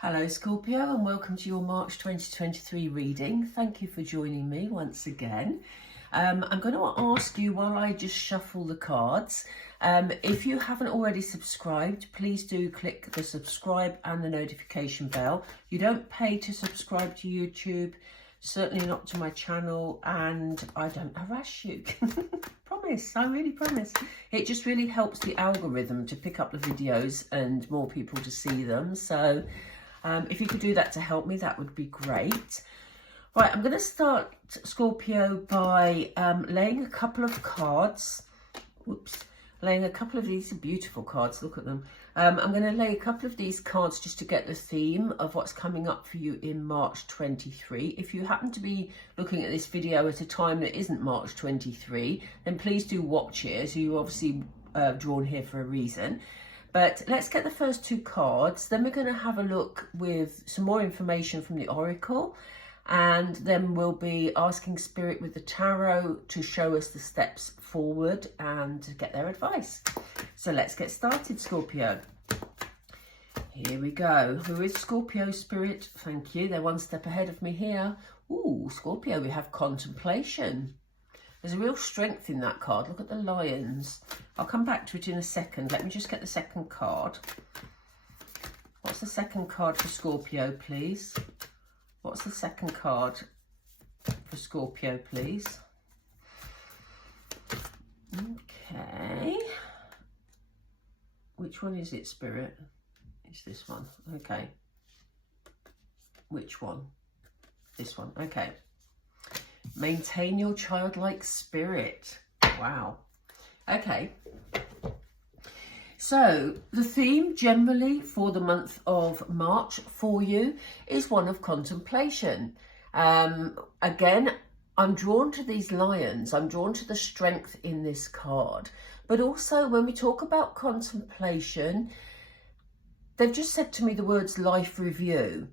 Hello Scorpio, and welcome to your March 2023 reading. Thank you for joining me once again. I'm going to ask you while I just shuffle the cards, if you haven't already subscribed, please do click the subscribe and the notification bell. You don't pay to subscribe to YouTube, certainly not to my channel, and I don't harass you. Promise, I really promise. It just really helps the algorithm to pick up the videos and more people to see them. So if you could do that to help me, that would be great. Right, I'm going to start, Scorpio, by laying a couple of cards. Whoops. Laying a couple of these beautiful cards. Look at them. I'm going to lay a couple of these cards just to get the theme of what's coming up for you in March 23. If you happen to be looking at this video at a time that isn't March 23, then please do watch it. So you're obviously drawn here for a reason. But let's get the first two cards. Then we're going to have a look with some more information from the Oracle. And then we'll be asking Spirit with the Tarot to show us the steps forward and to get their advice. So let's get started, Scorpio. Here we go. Who is Scorpio, Spirit? Thank you. They're one step ahead of me here. Ooh, Scorpio, we have contemplation. There's a real strength in that card. Look at the lions. I'll come back to it in a second. Let me just get the second card. What's the second card for Scorpio, please? What's the second card for Scorpio, please? Okay. Which one is it, Spirit? It's this one. Okay. Which one? This one. Okay. Maintain your childlike spirit. Wow. Okay. So the theme generally for the month of March for you is one of contemplation. Again, I'm drawn to these lions. I'm drawn to the strength in this card. But also when we talk about contemplation, they've just said to me the words life review.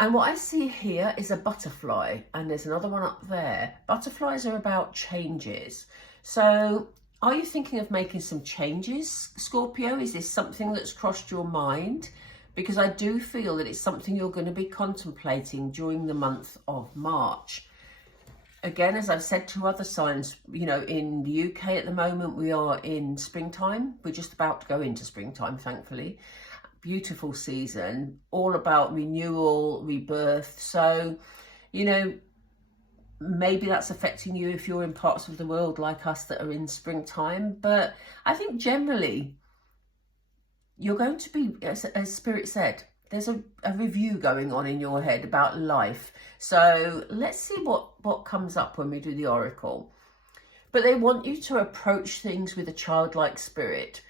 And what I see here is a butterfly, and there's another one up there. Butterflies are about changes. So are you thinking of making some changes, Scorpio? Is this something that's crossed your mind? Because I do feel that it's something you're going to be contemplating during the month of March. Again, as I've said to other signs, you know, in the UK at the moment, we are in springtime. We're just about to go into springtime, thankfully. Beautiful season, all about renewal, rebirth. So, you know, maybe that's affecting you if you're in parts of the world like us that are in springtime. But I think generally you're going to be, as Spirit said, there's a review going on in your head about life. So let's see what comes up when we do the Oracle. But they want you to approach things with a childlike spirit.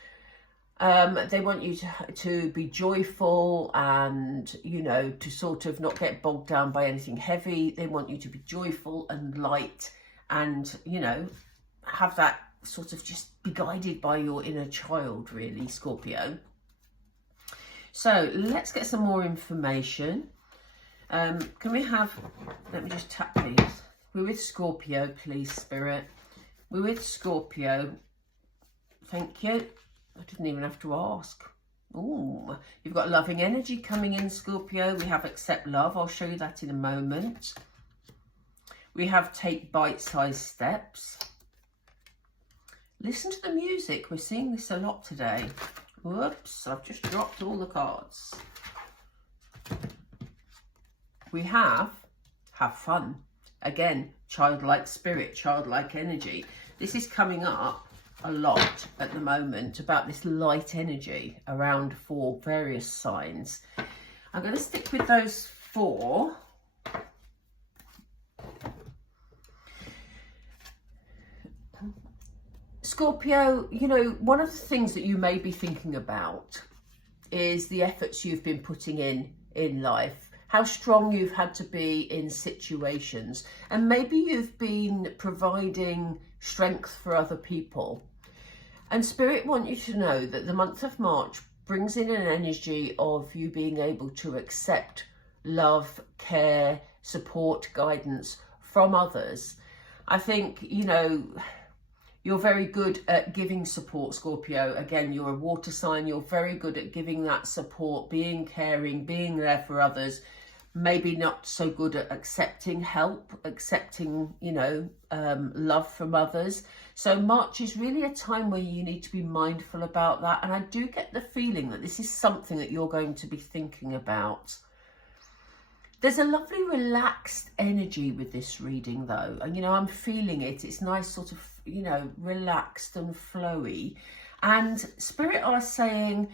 They want you to be joyful and, you know, to sort of not get bogged down by anything heavy. They want you to be joyful and light and, you know, have that sort of just be guided by your inner child, really, Scorpio. So let's get some more information. Can we have, let me just tap these. We're with Scorpio, please, Spirit. We're with Scorpio. Thank you. I didn't even have to ask. Ooh, you've got loving energy coming in, Scorpio. We have accept love. I'll show you that in a moment. We have take bite-sized steps. Listen to the music. We're seeing this a lot today. Whoops, I've just dropped all the cards. We have fun. Again, childlike spirit, childlike energy. This is coming up a lot at the moment about this light energy around for various signs. I'm going to stick with those four. Scorpio, you know, one of the things that you may be thinking about is the efforts you've been putting in life, how strong you've had to be in situations, and maybe you've been providing strength for other people. And Spirit want you to know that the month of March brings in an energy of you being able to accept love, care, support, guidance from others. I think, you know, You're very good at giving support, Scorpio. Again, you're a water sign. You're very good at giving that support, being caring, being there for others. Maybe not so good at accepting help, accepting, you know, love from others. So March is really a time where you need to be mindful about that. And I do get the feeling that this is something that you're going to be thinking about. There's a lovely relaxed energy with this reading though. And, you know, I'm feeling it. It's nice sort of, you know, relaxed and flowy. And Spirit are saying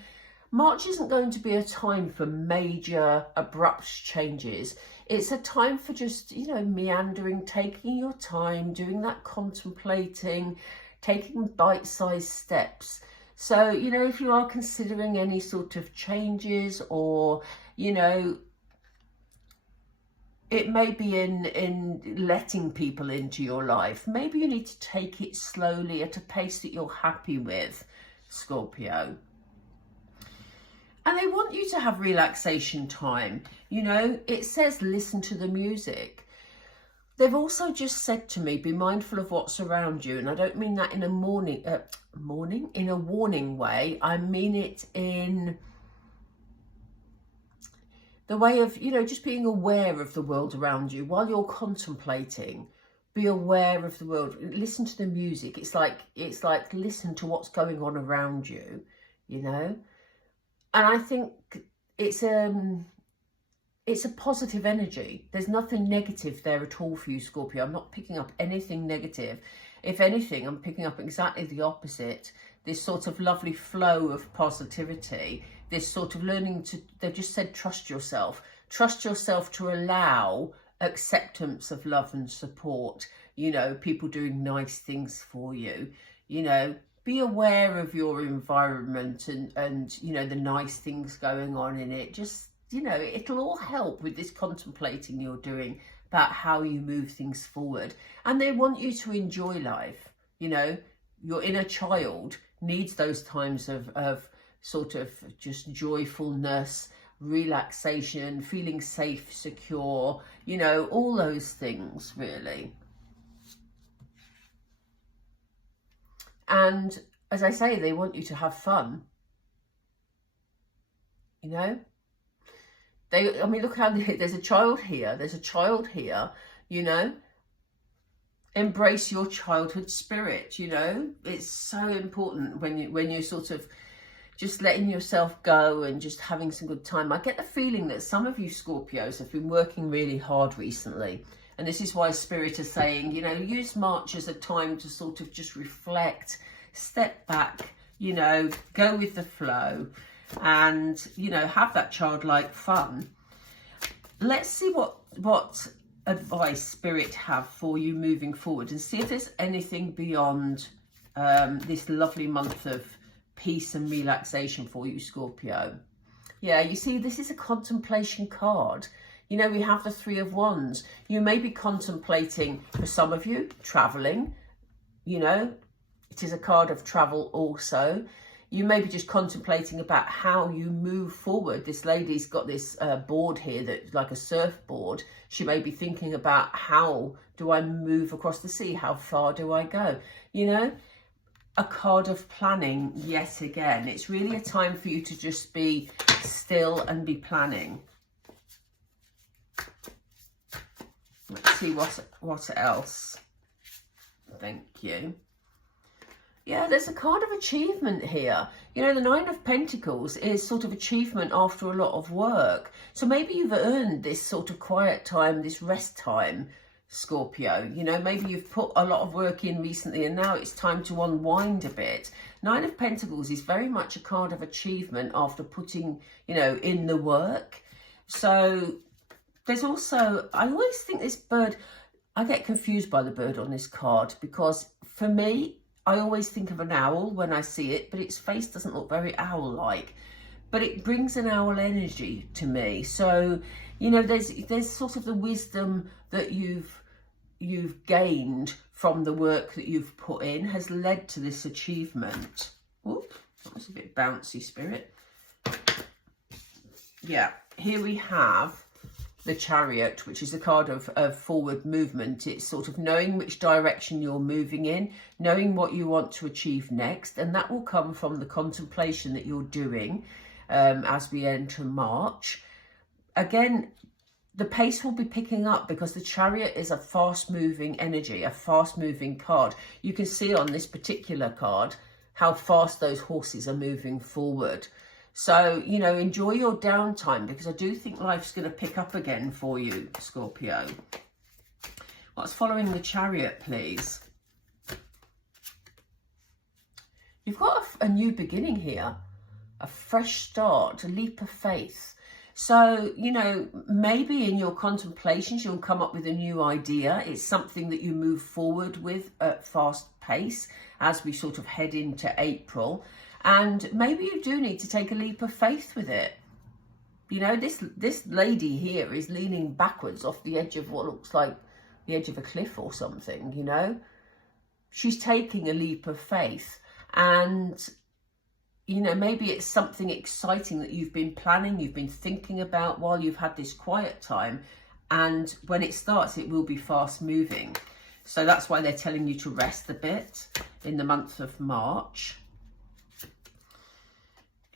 March isn't going to be a time for major abrupt changes. It's a time for just, you know, meandering, taking your time, doing that contemplating, taking bite-sized steps. So, you know, if you are considering any sort of changes or, you know, it may be in letting people into your life. Maybe you need to take it slowly at a pace that you're happy with, Scorpio. And they want you to have relaxation time. You know, it says listen to the music. They've also just said to me, be mindful of what's around you. And I don't mean that in a in a warning way. I mean it in the way of, you know, just being aware of the world around you while you're contemplating. Be aware of the world. Listen to the music. It's like listen to what's going on around you, you know. And I think it's a positive energy. There's nothing negative there at all for you, Scorpio. I'm not picking up anything negative. If anything, I'm picking up exactly the opposite. This sort of lovely flow of positivity. This sort of learning to, they just said, trust yourself. Trust yourself to allow acceptance of love and support. You know, people doing nice things for you. You know, be aware of your environment and you know, the nice things going on in it. Just, you know, it'll all help with this contemplating you're doing about how you move things forward. And they want you to enjoy life. You know, your inner child needs those times of sort of just joyfulness, relaxation, feeling safe, secure, you know, all those things really. And as I say, they want you to have fun, you know. I mean, look how there's a child here. There's a child here, you know. Embrace your childhood spirit, you know. It's so important when you're sort of just letting yourself go and just having some good time. I get the feeling that some of you Scorpios have been working really hard recently. And this is why Spirit is saying, you know, use March as a time to sort of just reflect, step back, you know, go with the flow and, you know, have that childlike fun. Let's see what advice Spirit have for you moving forward and see if there's anything beyond this lovely month of peace and relaxation for you, Scorpio. Yeah, you see, this is a contemplation card. You know, we have the Three of Wands. You may be contemplating, for some of you, traveling. You know, it is a card of travel also. You may be just contemplating about how you move forward. This lady's got this board here that's like a surfboard. She may be thinking about, how do I move across the sea? How far do I go? You know, a card of planning yet again. It's really a time for you to just be still and be planning. Let's see what else. Thank you. Yeah, there's a card of achievement here. You know, the Nine of Pentacles is sort of achievement after a lot of work. So maybe you've earned this sort of quiet time, this rest time, Scorpio. You know, maybe you've put a lot of work in recently and now it's time to unwind a bit. Nine of Pentacles is very much a card of achievement after putting, you know, in the work. So there's also, I always think this bird, I get confused by the bird on this card because for me, I always think of an owl when I see it, but its face doesn't look very owl-like. But it brings an owl energy to me. So, you know, there's sort of the wisdom that you've gained from the work that you've put in has led to this achievement. Oop, that was a bit bouncy, Spirit. Yeah, here we have the Chariot, which is a card of forward movement. It's sort of knowing which direction you're moving in, knowing what you want to achieve next, and that will come from the contemplation that you're doing as we enter March. Again, the pace will be picking up because the Chariot is a fast-moving energy, a fast-moving card. You can see on this particular card how fast those horses are moving forward. So, you know, enjoy your downtime, because I do think life's going to pick up again for you, Scorpio. What's following the Chariot, please? You've got a new beginning here, a fresh start, a leap of faith. So, you know, maybe in your contemplations, you'll come up with a new idea. It's something that you move forward with at fast pace as we sort of head into April. And maybe you do need to take a leap of faith with it. You know, this lady here is leaning backwards off the edge of what looks like the edge of a cliff or something, you know. She's taking a leap of faith. And, you know, maybe it's something exciting that you've been planning, you've been thinking about while you've had this quiet time. And when it starts, it will be fast moving. So that's why they're telling you to rest a bit in the month of March.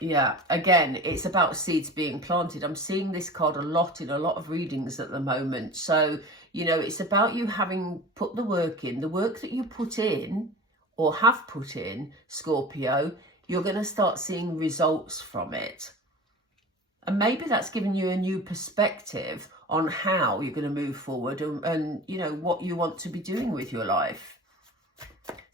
Yeah, again, it's about seeds being planted. I'm seeing this card a lot in a lot of readings at the moment. So, you know, it's about you having put the work in. The work that you put in or have put in, Scorpio, you're going to start seeing results from it. And maybe that's given you a new perspective on how you're going to move forward and, you know, what you want to be doing with your life.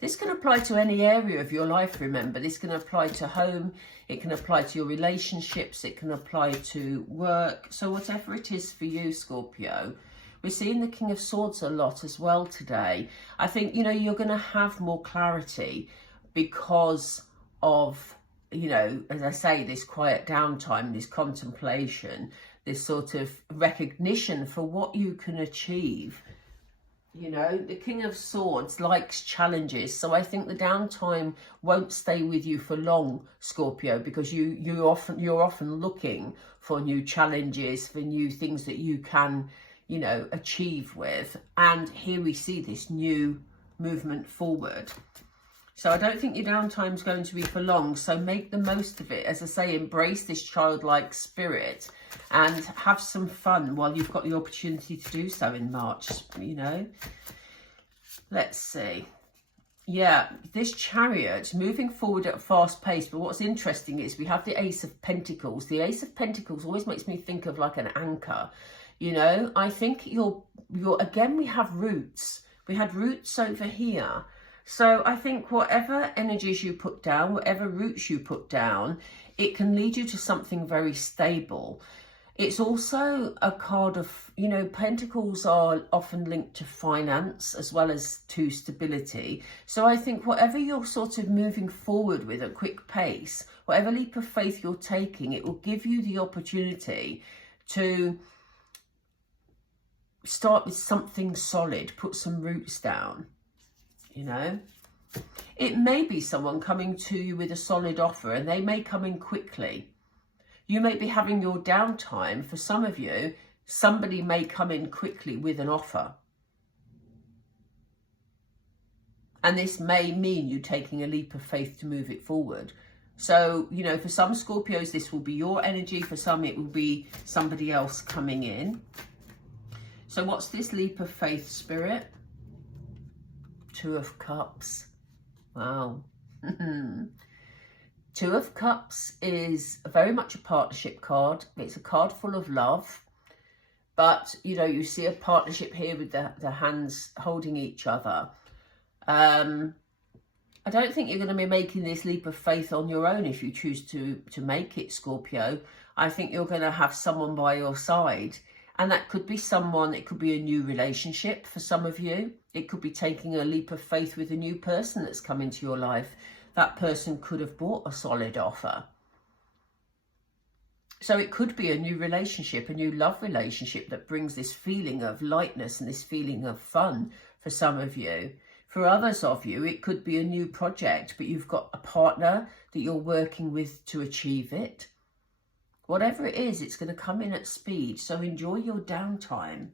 This can apply to any area of your life, remember. This can apply to home, it can apply to your relationships, it can apply to work. So whatever it is for you, Scorpio. We're seeing the King of Swords a lot as well today. I think, you know, you're going to have more clarity because of, you know, as I say, this quiet downtime, this contemplation, this sort of recognition for what you can achieve. You know, the King of Swords likes challenges. So I think the downtime won't stay with you for long, Scorpio, because you're often looking for new challenges, for new things that you can, you know, achieve with. And here we see this new movement forward. So I don't think your downtime is going to be for long. So make the most of it. As I say, embrace this childlike spirit and have some fun while you've got the opportunity to do so in March, you know. Let's see. Yeah, this Chariot moving forward at a fast pace. But what's interesting is we have the Ace of Pentacles. The Ace of Pentacles always makes me think of like an anchor. You know, I think you're again, we have roots. We had roots over here. So I think whatever energies you put down, whatever roots you put down, it can lead you to something very stable. It's also a card of, you know, Pentacles are often linked to finance as well as to stability. So I think whatever you're sort of moving forward with at a quick pace, whatever leap of faith you're taking, it will give you the opportunity to start with something solid, put some roots down. You know, it may be someone coming to you with a solid offer and they may come in quickly. You may be having your downtime. For some of you, somebody may come in quickly with an offer. And this may mean you taking a leap of faith to move it forward. So, you know, for some Scorpios, this will be your energy. For some, it will be somebody else coming in. So what's this leap of faith, Spirit? Two of Cups. Wow. Two of Cups is very much a partnership card. It's a card full of love. But, you know, you see a partnership here with the hands holding each other. I don't think you're going to be making this leap of faith on your own if you choose to make it, Scorpio. I think you're going to have someone by your side. And that could be someone, it could be a new relationship for some of you. It could be taking a leap of faith with a new person that's come into your life. That person could have brought a solid offer. So it could be a new relationship, a new love relationship that brings this feeling of lightness and this feeling of fun for some of you. For others of you, it could be a new project, but you've got a partner that you're working with to achieve it. Whatever it is, it's going to come in at speed. So enjoy your downtime.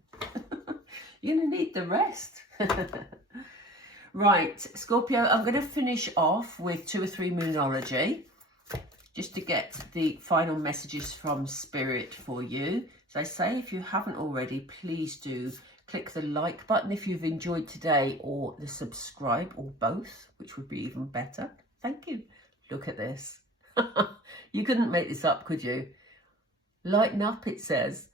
You're going to need the rest. Right, Scorpio, I'm going to finish off with 2 or 3 Moonology, just to get the final messages from Spirit for you. As I say, if you haven't already, please do click the like button if you've enjoyed today, or the subscribe, or both, which would be even better. Thank you. Look at this. You couldn't make this up, could you? Lighten up, it says.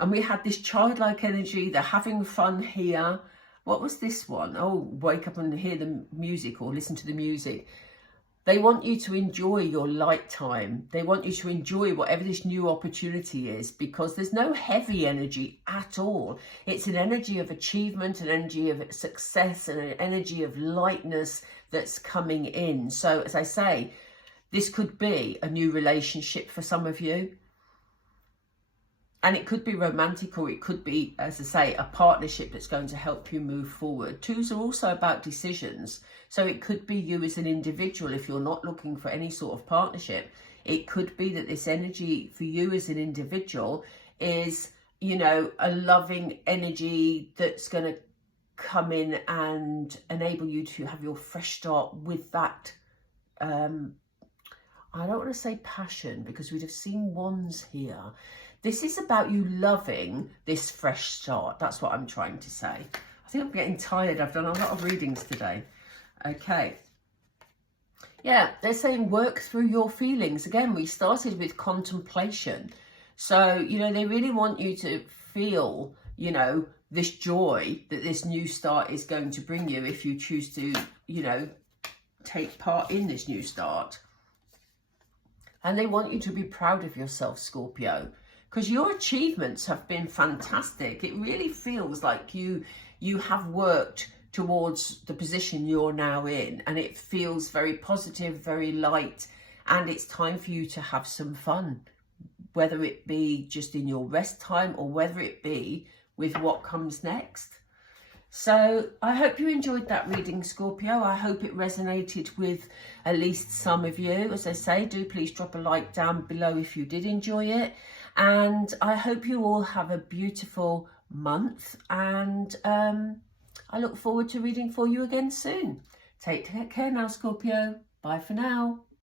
And we had this childlike energy. They're having fun here. What was this one? Oh, wake up and hear the music, or listen to the music. They want you to enjoy your light time. They want you to enjoy whatever this new opportunity is, because there's no heavy energy at all. It's an energy of achievement, an energy of success, and an energy of lightness that's coming in. So as I say, this could be a new relationship for some of you. And it could be romantic, or it could be, as I say, a partnership that's going to help you move forward. 2s are also about decisions. So it could be you as an individual, if you're not looking for any sort of partnership. It could be that this energy for you as an individual is, you know, a loving energy that's going to come in and enable you to have your fresh start with that, I don't want to say passion, because we'd have seen wands here. This is about you loving this fresh start. That's what I'm trying to say. I think I'm getting tired. I've done a lot of readings today. Okay. Yeah, they're saying work through your feelings. Again, we started with contemplation. So, you know, they really want you to feel, you know, this joy that this new start is going to bring you if you choose to, you know, take part in this new start. And they want you to be proud of yourself, Scorpio, because your achievements have been fantastic. It really feels like you have worked towards the position you're now in, and it feels very positive, very light, and it's time for you to have some fun, whether it be just in your rest time or whether it be with what comes next. So I hope you enjoyed that reading, Scorpio. I hope it resonated with at least some of you. As I say, do please drop a like down below if you did enjoy it. And I hope you all have a beautiful month. And I look forward to reading for you again soon. Take care now, Scorpio. Bye for now.